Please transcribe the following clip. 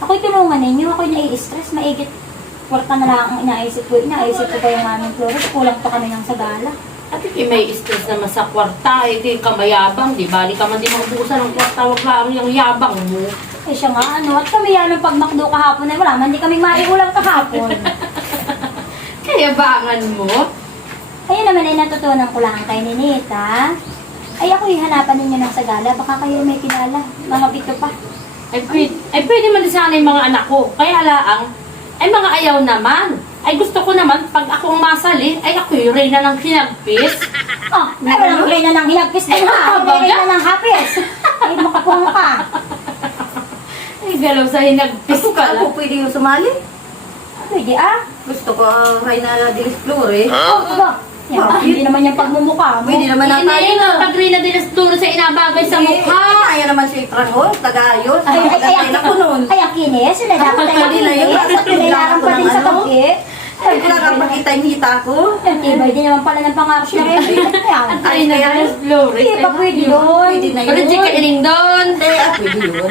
Ako'y tulungan ninyo, ako'y nai-stress, maigit. Kwarta na lang ang inaisip ko pa yung aming Flores, kulang pa kami ng sagala. At may stress naman sa kwarta, di ka mayabang, di bali ka man di maubusan ng kwarta, wag lang yung yabang mo. Eh siya nga, at kami yan ng pagmakdo kahapon ay wala man di kami maiulang kahapon. Kayabangan mo? Ayun naman ay natutunan ko lang kay Ninita. Ay ako'y hanapan ninyo ng sagala, baka kayo may kilala, mga bito pa. Ay pwede man din sana yung mga anak ko. Kaya laang, ay mga ayaw naman. Ay gusto ko naman, pag ako ang masali, ay ako yung reyna ng hinagpis. Oh, ay walang reyna ng hinagpis din ha, may reyna ng hapis. Ay makapong ka. Ay galaw sa hinagpis pala. Ako pwede yung sumali. Pwede ah. Gusto ko ang Reyna de los Flores. Oh, ba? Yan, hindi naman yung pagmumukha mo. Pwede naman Hindi natin. yung pag reyna din sa sa inabagay sa mukha. Kaya naman si Franjo, taga-ayos. Ay, Ay, ako nun. Ay, ang kinis. Sila dapat ay Hindi na yun. kinis. At kailangan pa din sa pagki. Ay, kailangan pakita yung hita ko. Ibay din naman pala ng pangako siya. Yan. Ay, nag-flores. Hindi ba pwede yun? Pwede na yun. Pero di ka iling doon. Hindi, pwede yun.